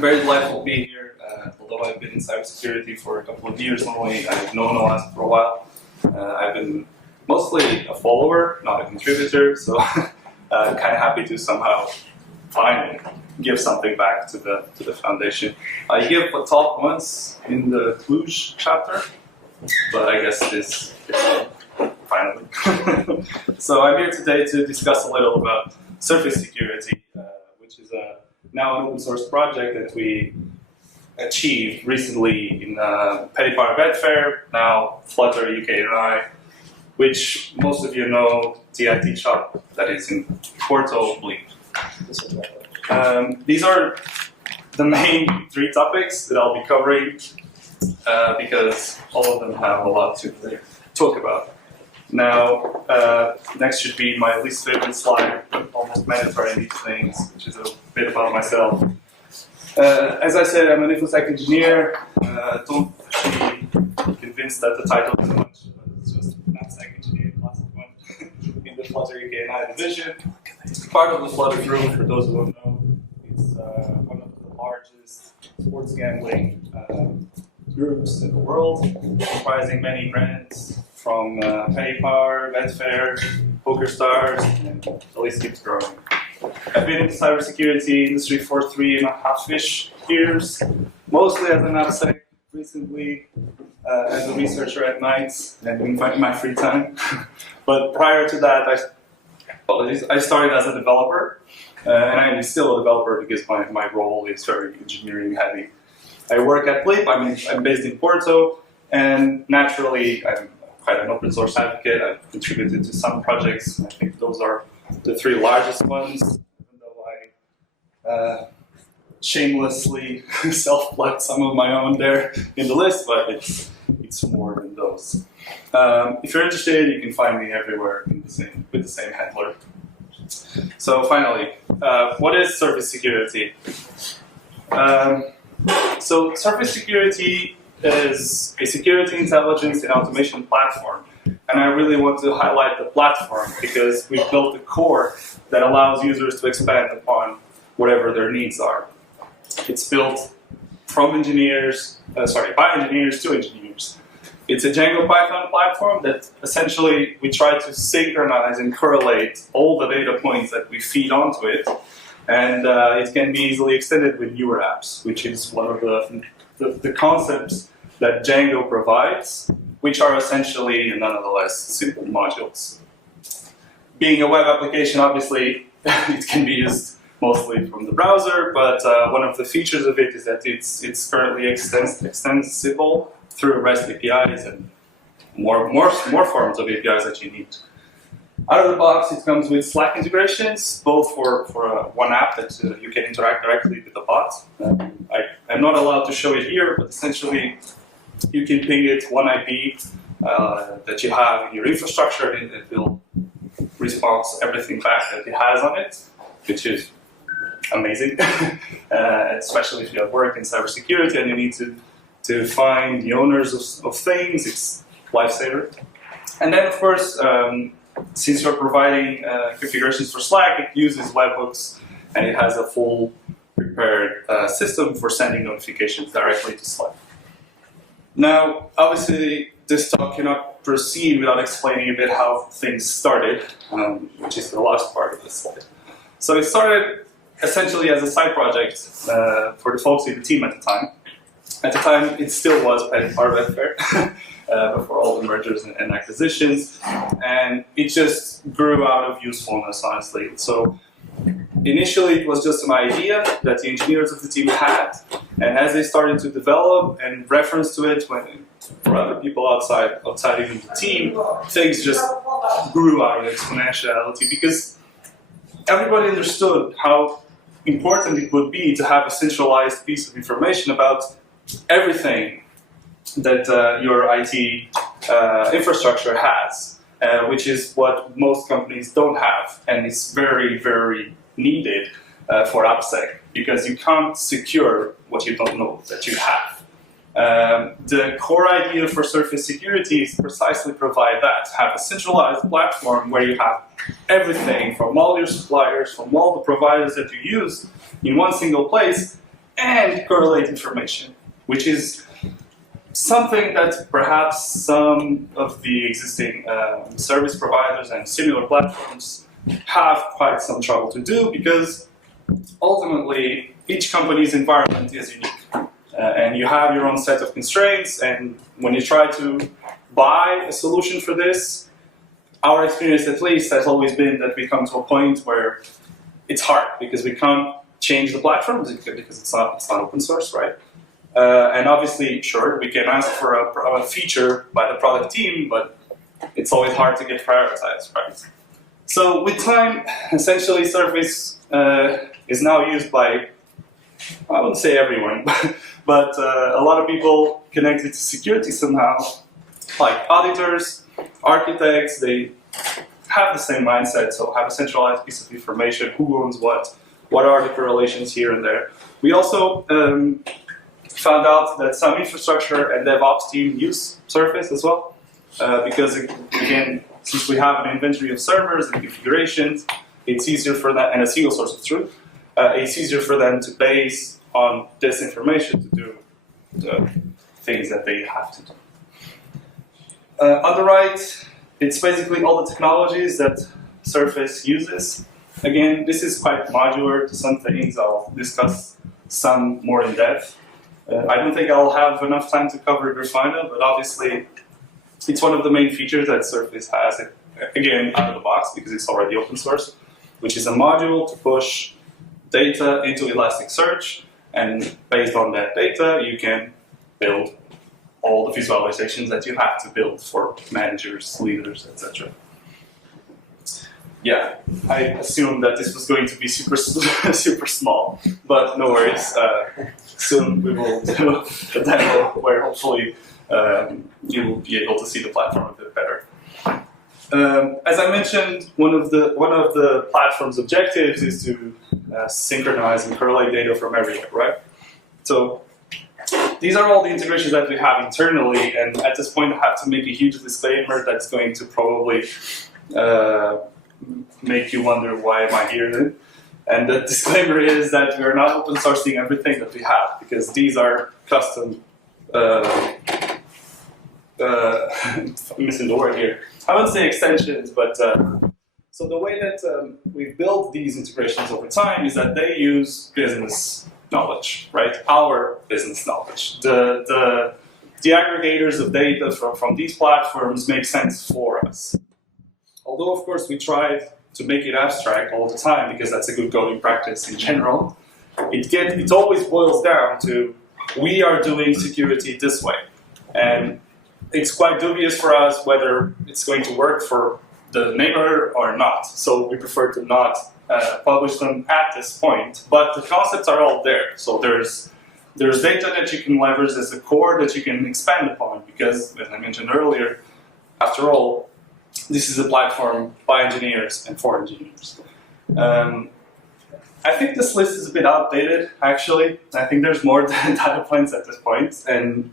very delightful to be here. Although I've been in cybersecurity for a couple of years only, I've known OWASP for a while. I've been mostly a follower, not a contributor, so I'm kind of happy to somehow finally give something back to the foundation. I gave a talk once in the Cluj chapter, but I guess this finally. So I'm here today to discuss a little about surface security, which is now an open source project that we achieved recently in Pettypower Betfair, now Flutter UK and I, which most of you know, TIT shop that is in Porto, I believe. These are the main three topics that I'll be covering because all of them have a lot to talk about. Now, next should be my least favorite slide, almost mandatory in these things, which is a bit about myself. As I said, I'm an InfoSec engineer. Don't be convinced that the title is much, but it's just an InfoSec engineer, classic one, in the Flutter UK and I division. Part of the Flutter group, for those who don't know, it's one of the largest sports gambling groups in the world, comprising many brands from Pettypower, Betfair, PokerStars, and the list keeps growing. I've been in the cybersecurity industry for 3.5-ish years, mostly as an AppSec, recently as a researcher at night and in my free time. But prior to that, I started as a developer, and I'm still a developer because my role is very engineering heavy. I work at Blip, I'm based in Porto, and naturally I'm quite an open source advocate. I've contributed to some projects. I think those are the three largest ones, even though I shamelessly self-plugged some of my own there in the list, but it's more than those. If you're interested, you can find me everywhere with the same handler. So finally, what is surface security? So surface security is a security intelligence and automation platform. And I really want to highlight the platform because we've built a core that allows users to expand upon whatever their needs are. It's built from engineers, by engineers to engineers. It's a Django Python platform that essentially we try to synchronize and correlate all the data points that we feed onto it. And it can be easily extended with newer apps, which is one of the concepts that Django provides, which are essentially, nonetheless, simple modules. Being a web application, obviously, it can be used mostly from the browser, but one of the features of it is that it's currently extensible through REST APIs and more forms of APIs that you need. Out of the box, it comes with Slack integrations, both for one app that you can interact directly with the bot. I'm not allowed to show it here, but essentially, you can ping it one IP that you have in your infrastructure, and it will respond everything back that it has on it, which is amazing, especially if you have work in cybersecurity and you need to find the owners of things. It's a lifesaver. And then, of course, since you're providing configurations for Slack, it uses webhooks, and it has a full prepared system for sending notifications directly to Slack. Now, obviously, this talk cannot proceed without explaining a bit how things started, which is the last part of this slide. So it started essentially as a side project for the folks in the team at the time. At the time, it still was Pettypower Betfair before all the mergers and acquisitions, and it just grew out of usefulness, honestly. So initially, it was just an idea that the engineers of the team had, and as they started to develop and reference to it for other people outside even the team, things just grew out of exponentiality because everybody understood how important it would be to have a centralized piece of information about everything that your IT infrastructure has, which is what most companies don't have, and it's very, very needed for AppSec because you can't secure what you don't know that you have. The core idea for surface security is precisely provide that, have a centralized platform where you have everything from all your suppliers, from all the providers that you use in one single place, and correlate information, which is something that perhaps some of the existing service providers and similar platforms have quite some trouble to do, because ultimately each company's environment is unique. And you have your own set of constraints, and when you try to buy a solution for this, our experience at least has always been that we come to a point where it's hard, because we can't change the platform because it's not open source, right? And obviously, sure, we can ask for a feature by the product team, but it's always hard to get prioritized, right? So with time, essentially Surface is now used by, I wouldn't say everyone, but a lot of people connected to security somehow, like auditors, architects. They have the same mindset, so have a centralized piece of information, who owns what are the correlations here and there. We also found out that some infrastructure and DevOps team use Surface as well, because again, since we have an inventory of servers and configurations, it's easier for them, and a single source of truth, it's easier for them to base on this information to do the things that they have to do. On the right, it's basically all the technologies that Surface uses. Again, this is quite modular to some things. I'll discuss some more in depth. I don't think I'll have enough time to cover Grafana, but obviously it's one of the main features that Surface has, again, out of the box, because it's already open source, which is a module to push data into Elasticsearch, and based on that data, you can build all the visualizations that you have to build for managers, leaders, etc. Yeah, I assumed that this was going to be super small, but no worries. Soon we will do a demo where hopefully you will be able to see the platform a bit better. As I mentioned, one of the platform's objectives is to synchronize and correlate data from everywhere, right? So these are all the integrations that we have internally, and at this point I have to make a huge disclaimer that's going to probably make you wonder, why am I here then? And the disclaimer is that we're not open sourcing everything that we have, because these are custom, I'm missing the word here. I wouldn't say extensions, but so the way that we've built these integrations over time is that they use business knowledge, right? Our business knowledge. The aggregators of data from these platforms make sense for us. Although, of course, we tried to make it abstract all the time, because that's a good coding practice in general, it always boils down to, we are doing security this way. And it's quite dubious for us whether it's going to work for the neighbor or not. So we prefer to not publish them at this point, but the concepts are all there. So there's data that you can leverage as a core that you can expand upon, because, as I mentioned earlier, after all, this is a platform by engineers and for engineers. I think this list is a bit outdated, actually. I think there's more data points at this point, and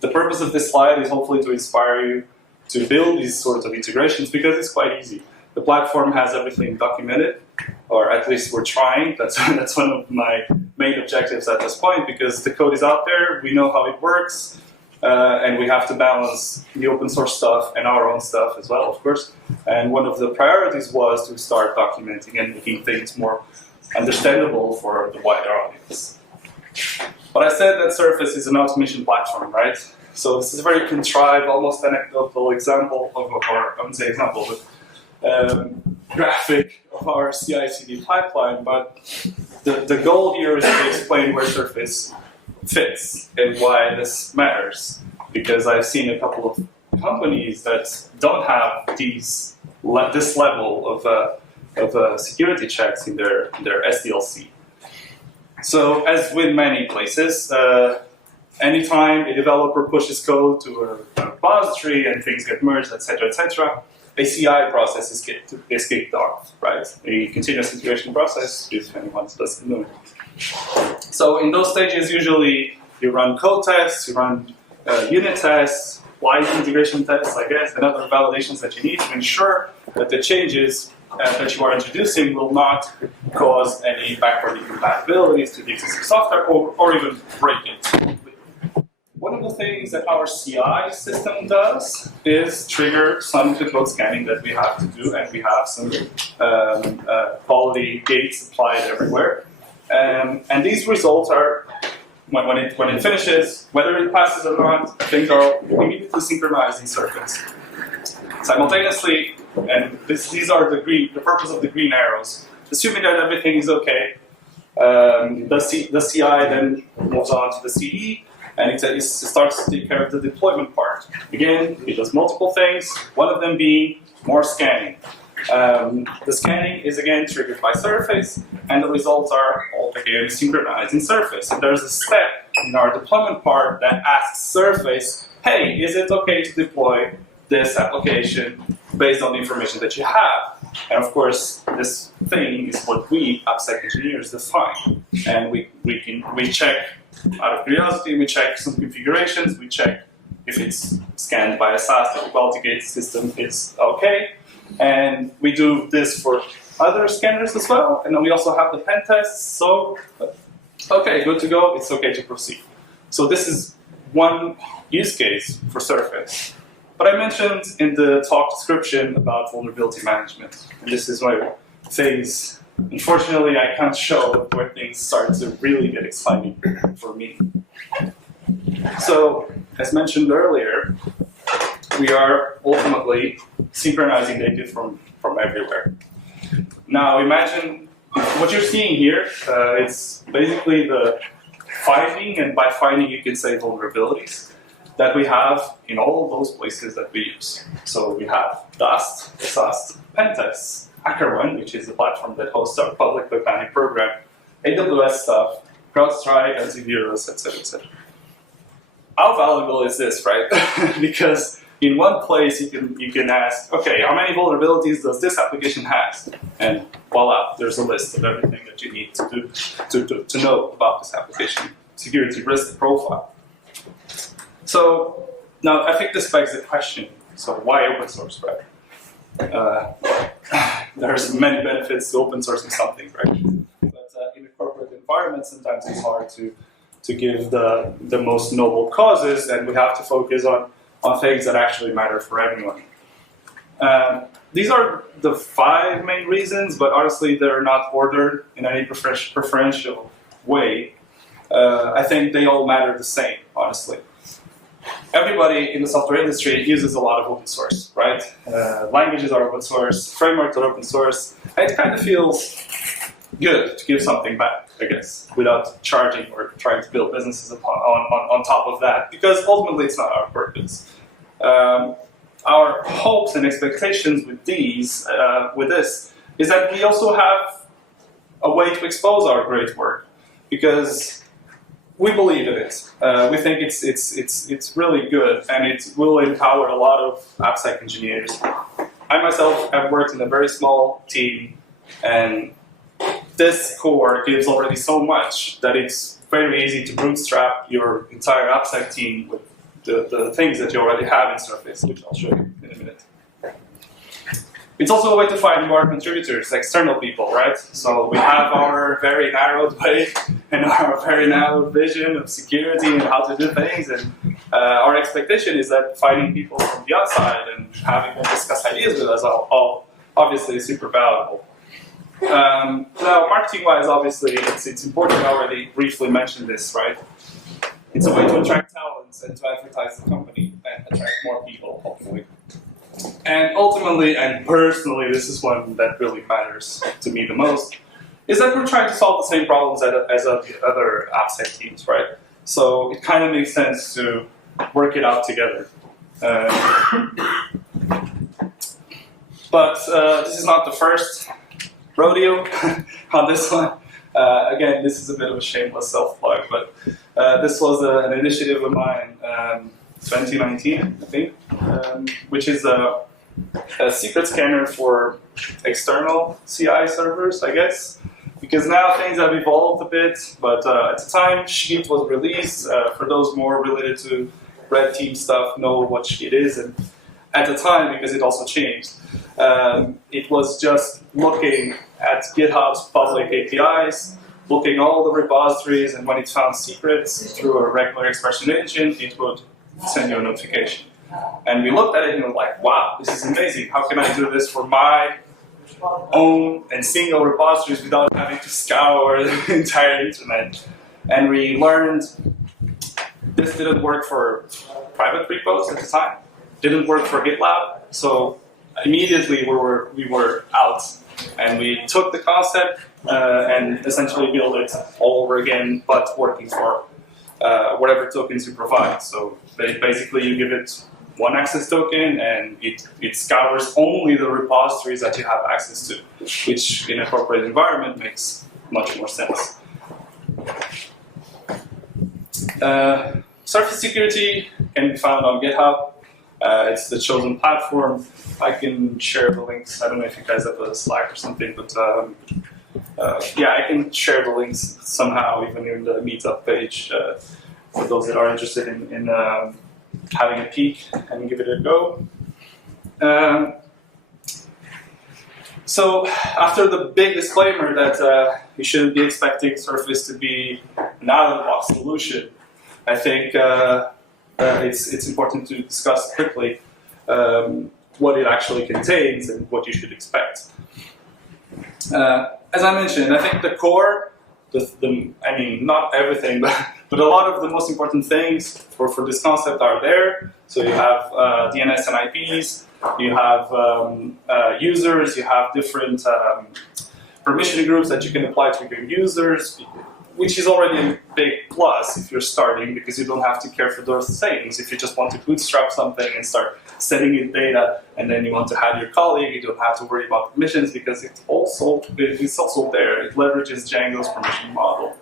the purpose of this slide is hopefully to inspire you to build these sorts of integrations, because it's quite easy. The platform has everything documented, or at least we're trying. That's one of my main objectives at this point, because the code is out there, we know how it works, and we have to balance the open source stuff and our own stuff as well, of course. And one of the priorities was to start documenting and making things more understandable for the wider audience. But I said that Surface is an automation platform, right? So this is a very contrived, almost anecdotal example of, or I wouldn't say example, but graphic of our CI/CD pipeline. But the goal here is to explain where Surface fits and why this matters. Because I've seen a couple of companies that don't have this level of security checks in their SDLC. So, as with many places, anytime a developer pushes code to a repository and things get merged, etc., a CI process is kicked off, right? A continuous integration process, if anyone doesn't know. So, in those stages, usually you run code tests, you run unit tests, live integration tests, I guess, and other validations that you need to ensure that the changes that you are introducing will not cause any backward incompatibilities to the existing software or even break it. One of the things that our CI system does is trigger some code scanning that we have to do, and we have some quality gates applied everywhere. And these results are, when it finishes, whether it passes or not, things are immediately synchronized in Surface. Simultaneously, and these are the purpose of the green arrows. Assuming that everything is okay, the CI then moves on to the CE, and it starts to take care of the deployment part. Again, it does multiple things, one of them being more scanning. The scanning is again triggered by Surface, and the results are all again synchronized in Surface. And there's a step in our deployment part that asks Surface, hey, is it okay to deploy this application based on the information that you have? And of course, this thing is what we, AppSec engineers, define. And we check, out of curiosity, we check some configurations, we check if it's scanned by a SaaS, that the quality gate system is okay. And we do this for other scanners as well. And then we also have the pen tests. So, okay, good to go, it's okay to proceed. So this is one use case for Surface. But I mentioned in the talk description about vulnerability management. And this is where things, unfortunately, I can't show where things start to really get exciting for me. So, as mentioned earlier, we are ultimately synchronizing data from everywhere. Now, imagine what you're seeing here. It's basically the finding, and by finding you can say vulnerabilities, that we have in all of those places that we use. So we have Dust, SAST, Pentests, HackerOne, which is the platform that hosts our public web banning program, AWS stuff, CrowdStrike, antivirus, etc., etc. How valuable is this, right? Because in one place you can ask, okay, how many vulnerabilities does this application have? And voila, there's a list of everything that you need to know about this application security risk profile. So now I think this begs the question, so why open source, right? There's many benefits to open sourcing something, right? But in a corporate environment, sometimes it's hard to give the most noble causes, and we have to focus on things that actually matter for everyone. These are the 5 main reasons, but honestly, they're not ordered in any preferential way. I think they all matter the same, honestly. Everybody in the software industry uses a lot of open source, right? Languages are open source, frameworks are open source, and it kind of feels good to give something back, I guess, without charging or trying to build businesses on top of that, because ultimately it's not our purpose. Our hopes and expectations with this, is that we also have a way to expose our great work, because we believe in it. We think it's really good, and it will empower a lot of AppSec engineers. I myself have worked in a very small team, and this core gives already so much that it's very easy to bootstrap your entire AppSec team with the things that you already have in Surface, which I'll show you in a minute. It's also a way to find more contributors, external people, right? So we have our very narrowed way and our very narrow vision of security and how to do things, and our expectation is that finding people from the outside and having them discuss ideas with us all obviously is super valuable. Now, marketing-wise, obviously, it's important. I already briefly mentioned this, right? It's a way to attract talents and to advertise the company and attract more people, hopefully. And ultimately, and personally, this is one that really matters to me the most, is that we're trying to solve the same problems as other AppSec teams, right? So it kind of makes sense to work it out together. But this is not the first rodeo on this one. Again, this is a bit of a shameless self-plug, but this was an initiative of mine, 2019, I think, which is a secret scanner for external CI servers, I guess, because now things have evolved a bit, but at the time Sheet was released. For those more related to red team stuff know what Sheet is, and at the time, because it also changed, It was just looking at GitHub's public APIs, looking all the repositories, and when it found secrets through a regular expression engine, it would send you a notification. And we looked at it and we were like, wow, this is amazing. How can I do this for my own and single repositories without having to scour the entire internet? And we learned this didn't work for private repos at the time, didn't work for GitLab, so immediately we were out. And we took the concept and essentially built it all over again, but working for whatever tokens you provide. So basically you give it one access token and it scours only the repositories that you have access to, which in a corporate environment makes much more sense. Surface security can be found on GitHub. It's the chosen platform. I can share the links. I don't know if you guys have a Slack or something, but yeah, I can share the links somehow, even in the Meetup page, for those that are interested in having a peek and give it a go. So after the big disclaimer that you shouldn't be expecting Surface to be an out-of-the-box solution, I think it's important to discuss quickly what it actually contains and what you should expect. As I mentioned, I think the core, I mean, not everything, but a lot of the most important things for this concept are there. So you have DNS and IPs, you have users, you have different permission groups that you can apply to your users, which is already a big plus if you're starting, because you don't have to care for those things. If you just want to bootstrap something and start sending in data, and then you want to have your colleague, you don't have to worry about permissions, because it's also there. It leverages Django's permission model.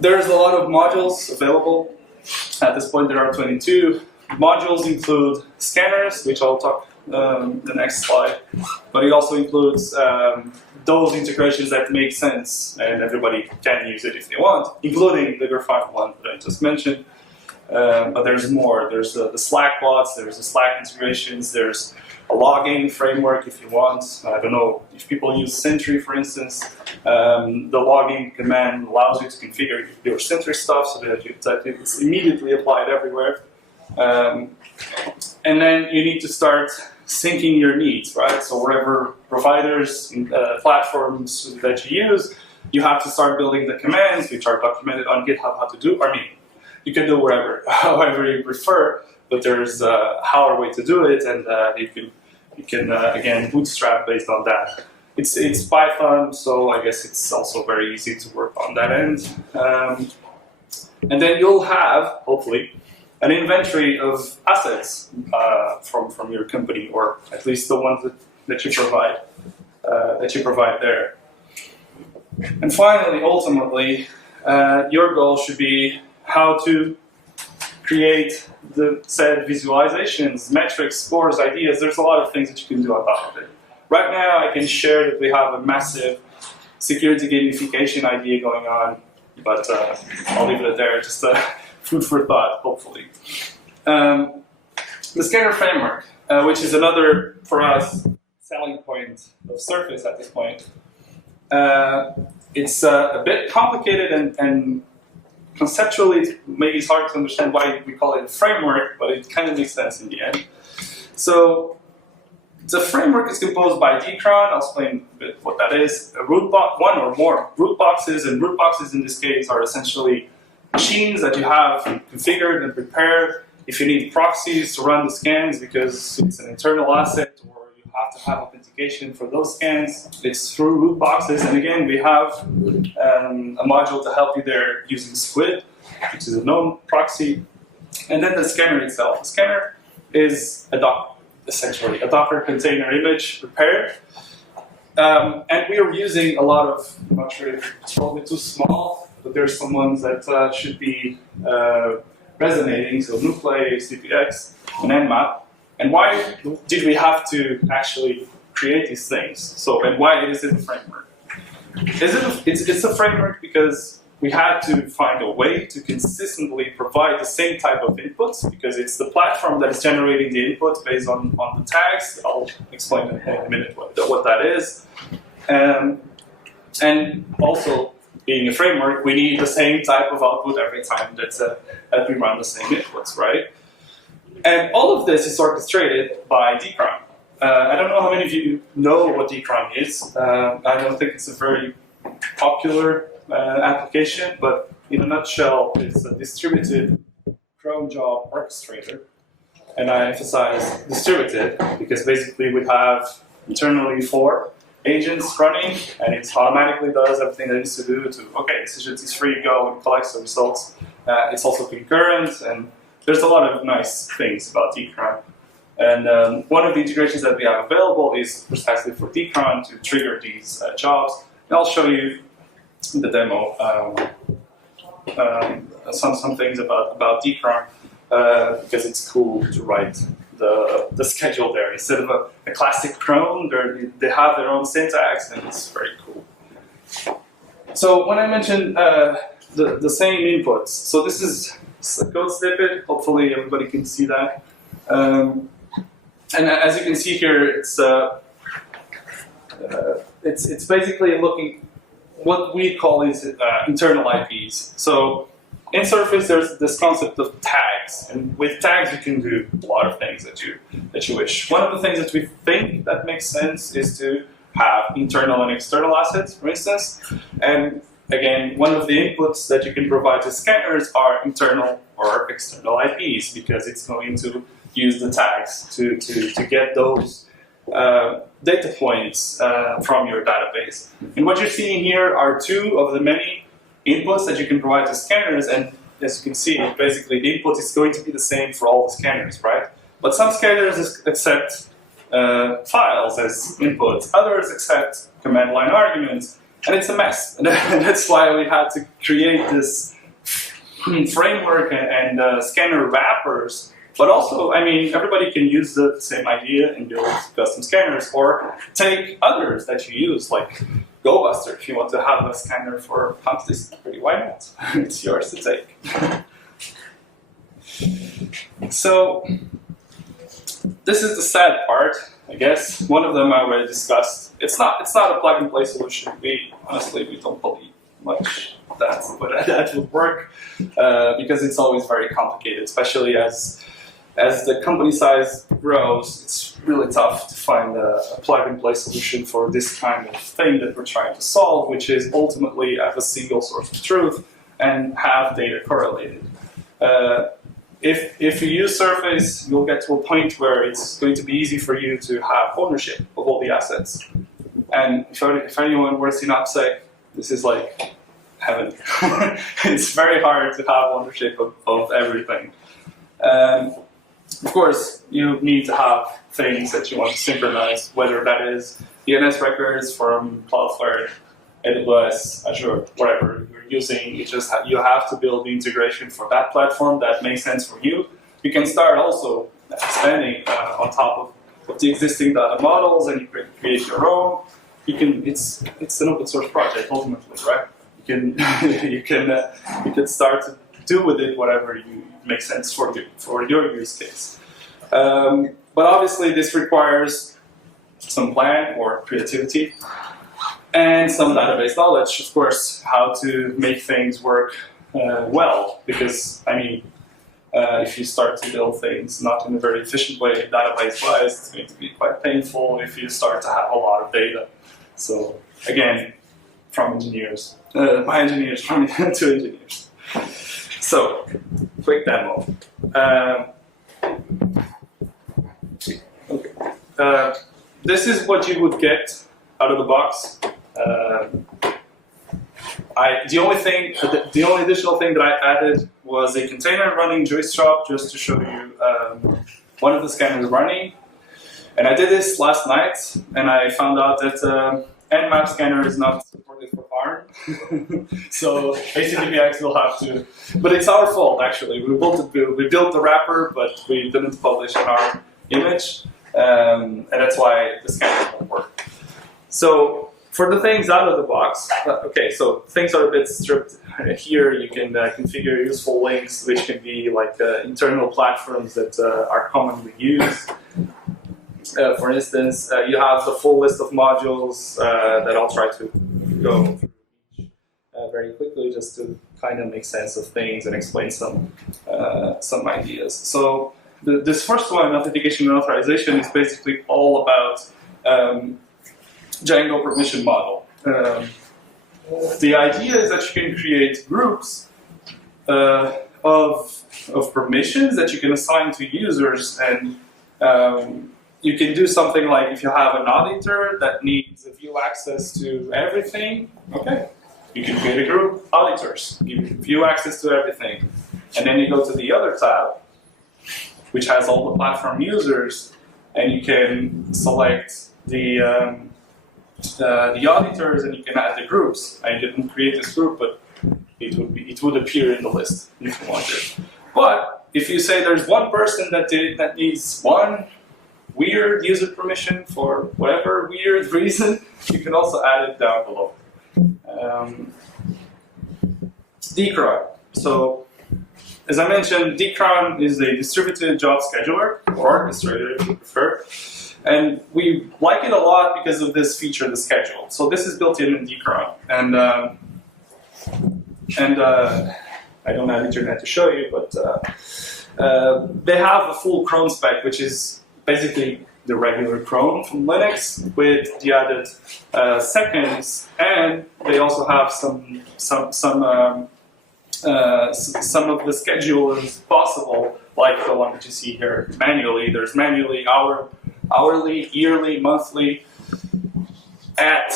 There's a lot of modules available. At this point, there are 22. Modules include scanners, which I'll talk the next slide, but it also includes those integrations that make sense and everybody can use it if they want, including the Grafana one that I just mentioned. But there's more. There's the Slack bots, there's the Slack integrations, there's a logging framework if you want. I don't know, if people use Sentry, for instance, the logging command allows you to configure your Sentry stuff so that it's immediately applied everywhere. And then you need to start syncing your needs, right? So wherever providers, platforms that you use, you have to start building the commands, which are documented on GitHub how to do. I mean, you can do wherever, however you prefer, but there's a how way to do it, and you can again bootstrap based on that. It's Python, so I guess it's also very easy to work on that end. And then you'll have, hopefully, an inventory of assets from your company, or at least the ones that you provide there. And finally, ultimately, your goal should be how to create the said visualizations, metrics, scores, ideas. There's a lot of things that you can do on top of it. Right now, I can share that we have a massive security gamification idea going on, but I'll leave it there. Just food for thought, hopefully. The scanner framework, which is another, for us, selling point of Surface at this point. It's a bit complicated and conceptually maybe it's hard to understand why we call it a framework, but it kind of makes sense in the end. So the framework is composed by Dcron. I'll explain a bit what that is. A root box, one or more root boxes, and root boxes in this case are essentially machines that you have configured and prepared. If you need proxies to run the scans because it's an internal asset, or you have to have authentication for those scans, it's through root boxes. And again, we have a module to help you there using Squid, which is a known proxy. And then the scanner itself. The scanner is essentially a Docker container image prepared. And we are using a lot of, I'm not sure if it's probably too small, but there's some ones that should be resonating, so Nuclei, CPX, and Nmap. And why did we have to actually create these things? So, and why is it a framework? It's a framework because we had to find a way to consistently provide the same type of inputs, because it's the platform that is generating the inputs based on the tags. I'll explain in a minute what that is. And also, being a framework, we need the same type of output every time that we run the same inputs, right? And all of this is orchestrated by dcron. I don't know how many of you know what dcron is. I don't think it's a very popular application, but in a nutshell, it's a distributed cron job orchestrator. And I emphasize distributed because basically we have internally 4 agents running, and it automatically does everything that it needs to do to, okay, decision is free, go and collect the results. It's also concurrent, and there's a lot of nice things about dcron. And one of the integrations that we have available is precisely for dcron to trigger these jobs. And I'll show you in the demo some things about dcron because it's cool to write the schedule there. Instead of a classic cron, they have their own syntax, and it's very cool. So when I mentioned the same inputs, so this is a code snippet. Hopefully everybody can see that. And as you can see here, it's basically looking what we call is internal IPs. So in Surface, there's this concept of tags, and with tags you can do a lot of things that you wish. One of the things that we think that makes sense is to have internal and external assets, for instance. And again, one of the inputs that you can provide to scanners are internal or external IPs, because it's going to use the tags to get those data points from your database. And what you're seeing here are 2 of the many inputs that you can provide to scanners, and as you can see, basically the input is going to be the same for all the scanners, right? But some scanners accept files as inputs, others accept command line arguments, and it's a mess. And that's why we had to create this framework and scanner wrappers. But also, I mean, everybody can use the same idea and build custom scanners, or take others that you use, like GoBuster. If you want to have a scanner for quantity security, why not? It's yours to take. So this is the sad part, I guess. One of them I already discussed. It's not a plug-and-play solution. We don't believe much that would work because it's always very complicated, especially as the company size grows. It's really tough to find a plug-and-play solution for this kind of thing that we're trying to solve, which is ultimately have a single source of truth and have data correlated. If you use Surface, you'll get to a point where it's going to be easy for you to have ownership of all the assets. And if anyone works in OPSEC, this is like heaven. It's very hard to have ownership of everything. Of course, you need to have things that you want to synchronize, whether that is DNS records from Cloudflare, AWS, Azure, whatever you're using. You have to build the integration for that platform that makes sense for you. You can start also expanding on top of the existing data models, and you can create your own. It's an open source project ultimately, right? You can start to do with it whatever makes sense for your use case. But obviously this requires some plan or creativity and some database knowledge, of course, how to make things work well. Because, I mean, if you start to build things not in a very efficient way, database-wise, it's going to be quite painful if you start to have a lot of data. So, again, from engineers, by engineers, to engineers. So, quick demo. Okay. This is what you would get out of the box. The only additional thing that I added was a container running Joystrap just to show you one of the scanners running. And I did this last night, and I found out that Nmap scanner is not supported for ARM. So basically we actually have to, but it's our fault actually. We built the wrapper, but we didn't publish an ARM image, and that's why the scanner won't work. So For the things out of the box, okay, so things are a bit stripped. Here you can configure useful links, which can be like internal platforms that are commonly used. For instance, you have the full list of modules that I'll try to go through very quickly, just to kind of make sense of things and explain some ideas. So this first one, authentication and authorization, is basically all about Django permission model. The idea is that you can create groups of permissions that you can assign to users, and you can do something like, if you have an auditor that needs view access to everything, okay, you can create a group, auditors, give view access to everything. And then you go to the other tab, which has all the platform users, and you can select the auditors, and you can add the groups. I didn't create this group, but it would appear in the list if you wanted. But if you say there's one person that needs one weird user permission for whatever weird reason, you can also add it down below. Dcron. So, as I mentioned, Dcron is a distributed job scheduler, or orchestrator if you prefer. And we like it a lot because of this feature, the schedule. So this is built in Dcron. And I don't have internet to show you, but they have a full cron spec, which is basically the regular cron from Linux with the added seconds, and they also have some of the schedulers possible, like the one that you see here manually. There's manually hourly, yearly, monthly, and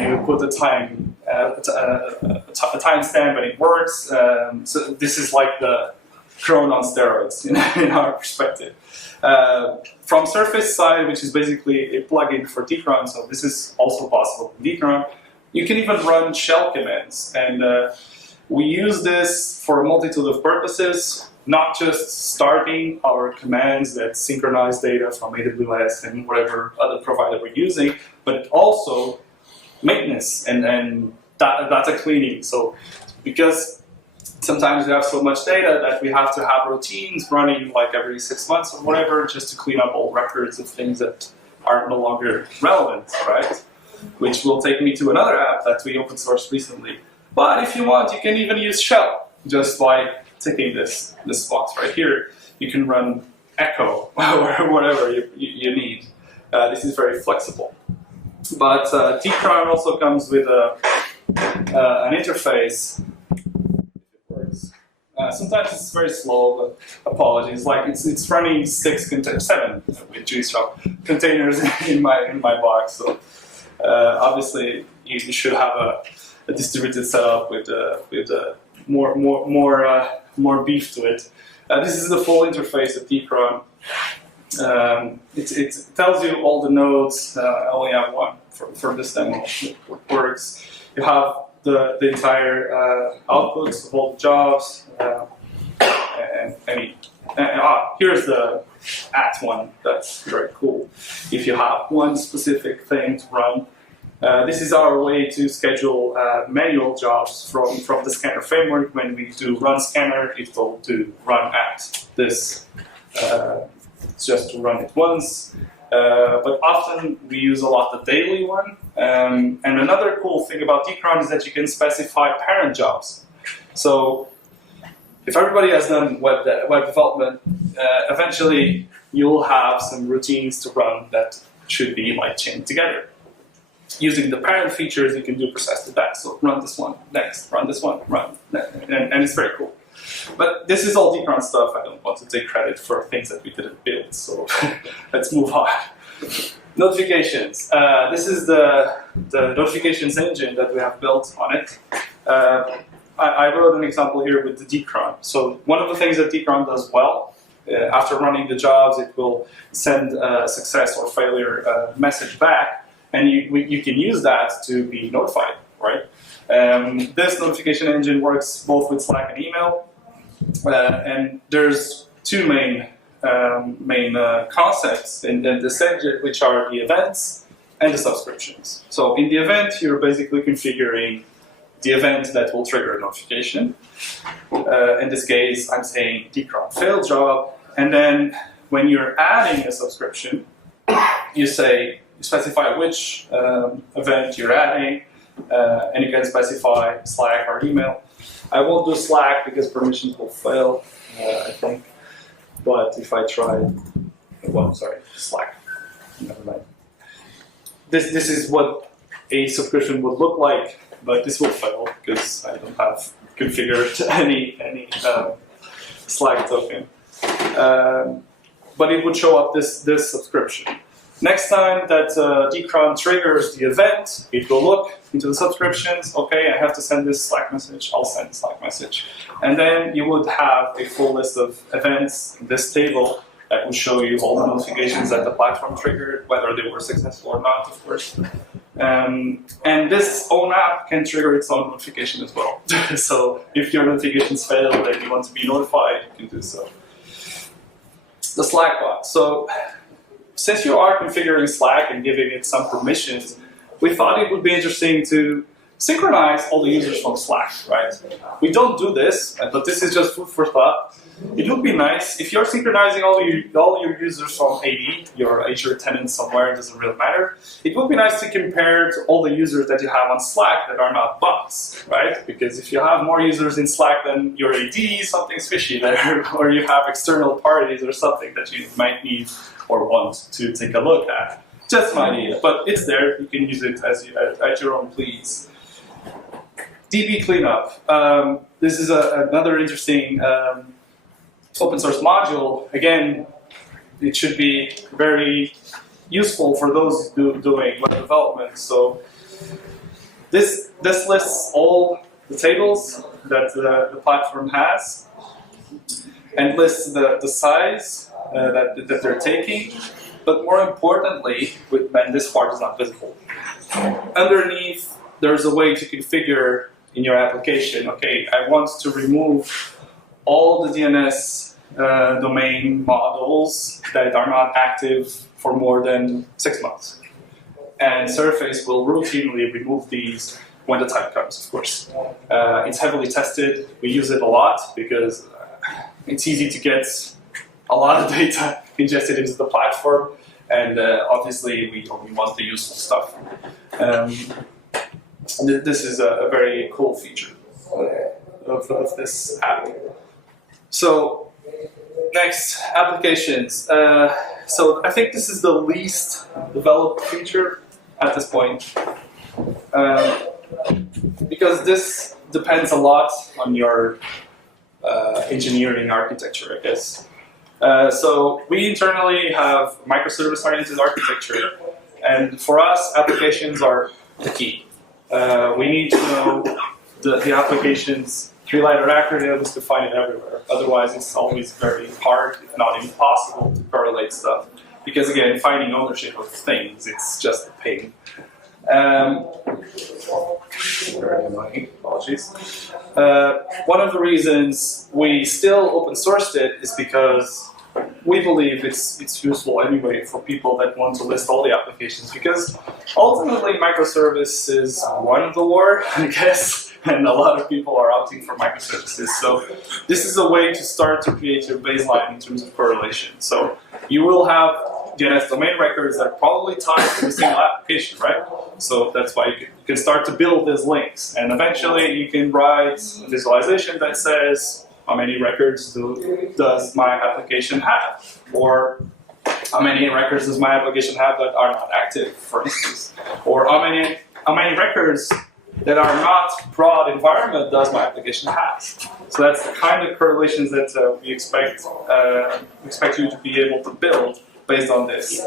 you put the time, a timestamp, and it works. So this is like the cron on steroids in our perspective. From Surface side, which is basically a plugin for Dcron, so this is also possible in Dcron. You can even run shell commands, and we use this for a multitude of purposes, not just starting our commands that synchronize data from AWS and whatever other provider we're using, but also maintenance and data cleaning. So because sometimes we have so much data that we have to have routines running like every 6 months or whatever, just to clean up all records of things that are no longer relevant, right? Which will take me to another app that we open sourced recently. But if you want, you can even use shell just by ticking this box right here. You can run echo or whatever you need. This is very flexible. But Dcron also comes with an interface. Sometimes it's very slow, but apologies. Like it's running 7 with G-Shop containers in my box. So obviously you should have a distributed setup with more beef to it. This is the full interface of Dcron. It tells you all the nodes. I only have one for this demo. It works. You have the entire outputs of all the jobs. Here's the @one. That's very cool. If you have one specific thing to run, this is our way to schedule manual jobs from the scanner framework. When we do run scanner, it will do run this. It's just to run it once. But often we use a lot the daily one. And another cool thing about Dcron is that you can specify parent jobs. So if everybody has done web development, eventually you'll have some routines to run that should be like chained together. Using the parent features, you can do process to back. So run this one, next, run this one, run, and it's very cool. But this is all Dcron stuff. I don't want to take credit for things that we didn't build, so let's move on. Notifications. This is the notifications engine that we have built on it. I wrote an example here with the Dcron. So one of the things that Dcron does well, after running the jobs, it will send a success or failure message back, and you can use that to be notified, right? This notification engine works both with Slack and email, and there's two main concepts in this engine, which are the events and the subscriptions. So in the event, you're basically configuring the event that will trigger a notification. In this case, I'm saying dcron failed job, and then when you're adding a subscription, you specify which event you're adding, and you can specify Slack or email. I won't do Slack because permissions will fail, I think. But if I try, well, sorry, Slack, never mind. This is what a subscription would look like, but this will fail because I don't have configured any Slack token. But it would show up this subscription. Next time that dcron triggers the event, it will look into the subscriptions. Okay, I have to send this Slack message. I'll send the Slack message. And then you would have a full list of events in this table that will show you all the notifications that the platform triggered, whether they were successful or not, of course. And this own app can trigger its own notification as well. So if your notifications fail and you want to be notified, you can do so. The Slack bot. So since you are configuring Slack and giving it some permissions, we thought it would be interesting to synchronize all the users from Slack, right? We don't do this, but this is just food for thought. It would be nice if you're synchronizing all your users from AD, your Azure tenant somewhere, it doesn't really matter. It would be nice to compare to all the users that you have on Slack that are not bots, right? Because if you have more users in Slack than your AD, something's fishy there, or you have external parties or something that you might need or want to take a look at. Just my idea, but it's there. You can use it at your own please. DB cleanup. This is another interesting open source module. Again, it should be very useful for those doing web development. So this lists all the tables that the platform has and lists the size that they're taking. But more importantly, and this part is not visible, underneath there's a way to configure in your application, okay, I want to remove all the DNS domain models that are not active for more than 6 months. And Surface will routinely remove these when the time comes, of course. It's heavily tested. We use it a lot because it's easy to get a lot of data ingested into the platform, and obviously we only want the useful stuff. This is a very cool feature of this app. So next, applications. So I think this is the least developed feature at this point, because this depends a lot on your engineering architecture, I guess. So we internally have microservice-oriented architecture, and for us, applications are the key. We need to know the application's three-letter acronyms to find it everywhere. Otherwise, it's always very hard, if not impossible, to correlate stuff. Because again, finding ownership of things, it's just a pain. Very annoying, apologies. One of the reasons we still open sourced it is because we believe it's useful anyway for people that want to list all the applications, because ultimately microservices won the war, I guess, and a lot of people are opting for microservices. So this is a way to start to create your baseline in terms of correlation. So you will have DNS domain records that are probably tied to the single application, right? So that's why you can start to build these links, and eventually you can write a visualization that says, how many records does my application have? Or how many records does my application have that are not active, for instance? Or how many records that are not broad environment does my application have? So that's the kind of correlations that we expect you to be able to build based on this.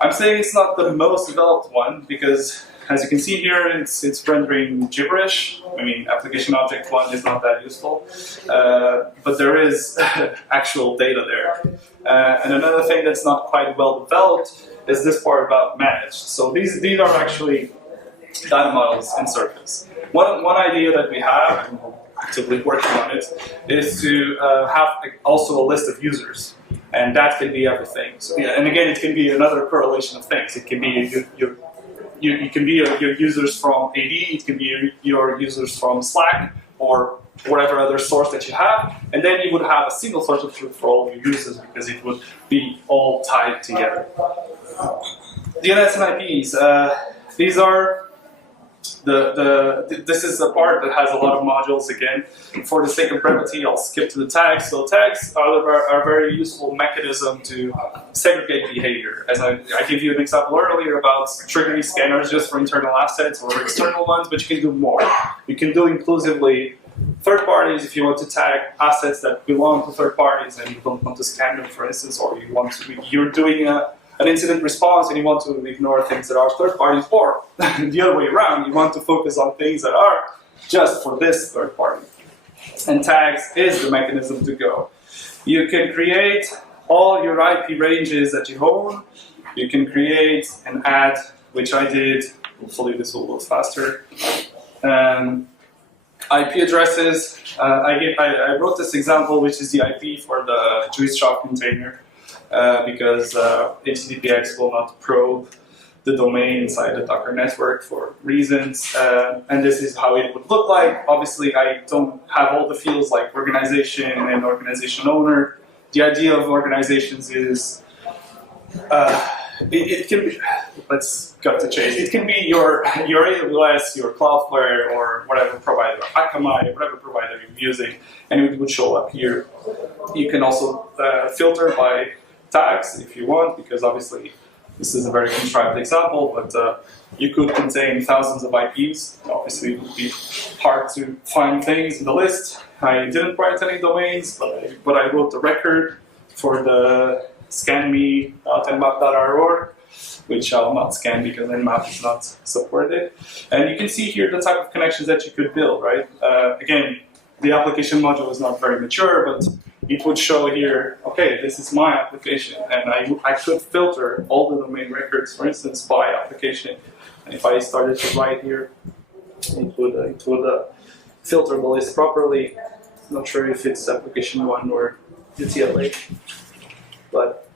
I'm saying it's not the most developed one because, as you can see here, it's rendering gibberish. I mean, application object 1 is not that useful, but there is actual data there. And another thing that's not quite well developed is this part about managed. So these are actually data models in Surface. One idea that we have, and we'll actively working on it, is to have also a list of users. And that can be everything. So, yeah, and again, it can be another correlation of things. It can be you can be your users from AD, it can be your users from Slack, or whatever other source that you have, and then you would have a single source of truth for all of your users because it would be all tied together. DNS and IPs. These are this is the part that has a lot of modules. Again, for the sake of brevity, I'll skip to the tags. So tags are a very useful mechanism to segregate behavior. As I gave you an example earlier about triggering scanners just for internal assets or external ones, but you can do more. You can do inclusively third parties if you want to tag assets that belong to third parties and you don't want to scan them, for instance, or you're doing an incident response and you want to ignore things that are third parties, or the other way around, you want to focus on things that are just for this third party. And tags is the mechanism to go. You can create all your IP ranges that you own. You can create and add, which I did. Hopefully this will go faster. IP addresses. I wrote this example, which is the IP for the Jewish shop container. Because HTTPX will not probe the domain inside the Docker network for reasons, and this is how it would look like. Obviously, I don't have all the fields like organization and organization owner. The idea of organizations is it can be. Let's cut to chase. It can be your AWS, your Cloudflare, or whatever provider, Akamai, whatever provider you're using, and it would show up here. You can also filter by tags if you want, because obviously this is a very contrived example, but you could contain thousands of IPs. Obviously, it would be hard to find things in the list. I didn't write any domains, but I wrote the record for the scanme.nmap.org, which I'll not scan because nmap is not supported. And you can see here the type of connections that you could build, right? Again, the application module is not very mature, but it would show here, okay, this is my application, and I could filter all the domain records, for instance, by application. And if I started to write here, it would filter the list properly. Not sure if it's application 1 or UTLA, but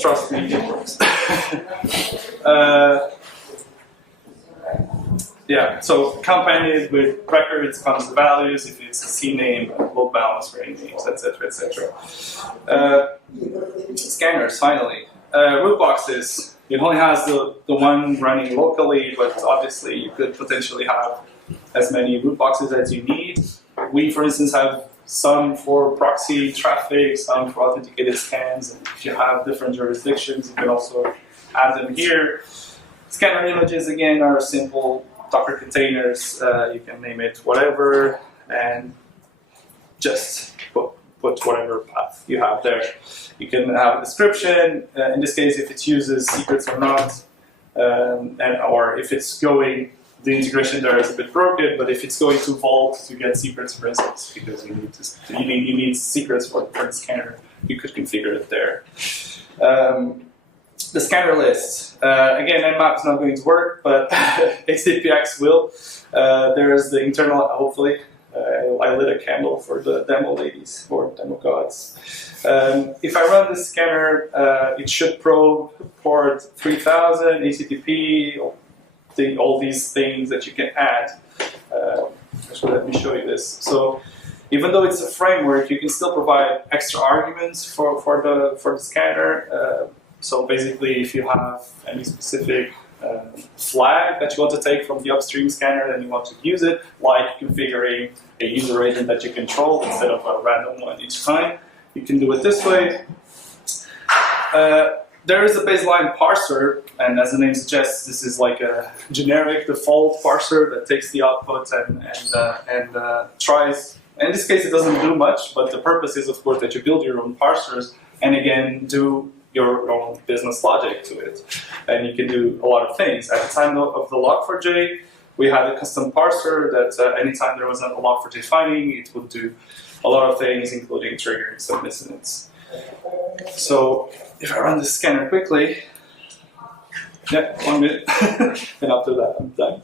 trust me, it works. Yeah, so accompanied with records comes the values, if it's a CNAME, load balance for any names, etc., etc. Scanners, finally. Root boxes. It only has the one running locally, but obviously you could potentially have as many root boxes as you need. We, for instance, have some for proxy traffic, some for authenticated scans, and if you have different jurisdictions, you can also add them here. Scanner images, again, are simple Docker containers. You can name it whatever, and just put whatever path you have there. You can have a description, in this case, if it uses secrets or not, or if it's going, the integration there is a bit broken, but if it's going to Vault to get secrets, for instance, because you need secrets for the scanner, you could configure it there. The scanner list. Again, nmap is not going to work, but HTTPX will. There's the internal, hopefully. I lit a candle for the demo ladies, or demo gods. If I run the scanner, it should probe port 3000, HTTP, all these things that you can add. Actually, let me show you this. So, even though it's a framework, you can still provide extra arguments for the scanner. So basically, if you have any specific flag that you want to take from the upstream scanner and you want to use it, like configuring a user agent that you control instead of a random one each time, you can do it this way. There is a baseline parser, and as the name suggests, this is like a generic default parser that takes the output and tries. In this case, it doesn't do much, but the purpose is, of course, that you build your own parsers and again do your own business logic to it. And you can do a lot of things. At the time of the log4j, we had a custom parser that anytime there was a log4j finding, it would do a lot of things, including triggering some incidents. So if I run the scanner quickly, yeah, 1 minute, and after that I'm done.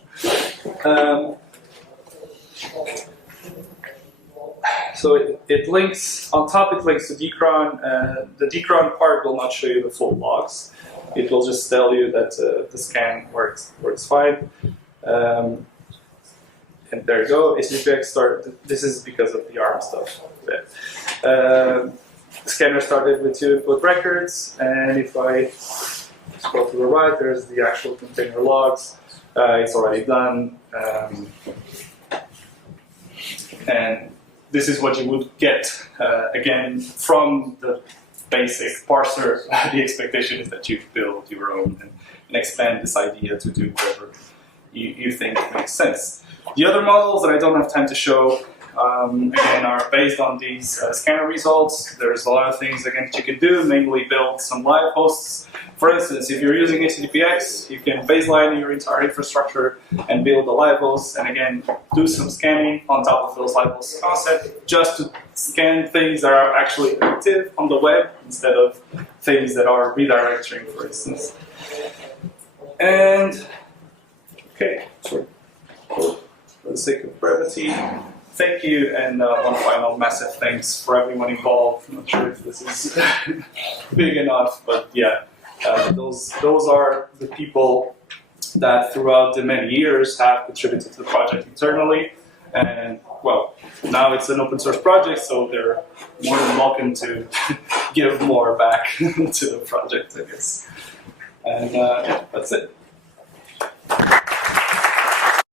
so it links, on top it links to dcron. The dcron part will not show you the full logs. It will just tell you that the scan works fine. And there you go, HTTPX started. This is because of the ARM stuff. The scanner started with 2 input records, and if I scroll to the right, there's the actual container logs. It's already done. And this is what you would get, again, from the basic parser. The expectation is that you build your own and expand this idea to do whatever you think makes sense. The other models that I don't have time to show, again, are based on these scanner results. There's a lot of things, again, that you can do, namely build some live hosts. For instance, if you're using HTTPX, you can baseline your entire infrastructure and build a live host, and again, do some scanning on top of those live hosts concept, just to scan things that are actually active on the web instead of things that are redirecting, for instance. And, okay, for the sake of brevity, thank you, and one final massive thanks for everyone involved. I'm not sure if this is big enough, but yeah, those are the people that throughout the many years have contributed to the project internally. And well, now it's an open source project, so they're more than welcome to give more back to the project, I guess. And yeah, that's it.